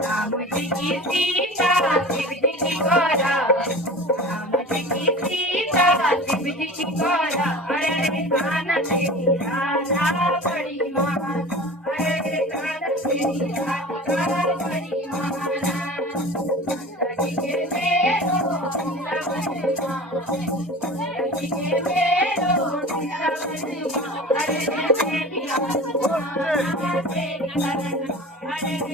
राम जी की सीता शिव जी की गौरा, राम जी की सीता शिव जी की गौरा। अरे कान्हा तेरी राधा बड़ी महान, अरे कान्हा तेरी राधिका बड़ी महान। लगी के मेरो वृंदावन माँ, लगी के मेरो वृंदावन माँ। अरे मैं भी आऊँ तेरी शरण, अरे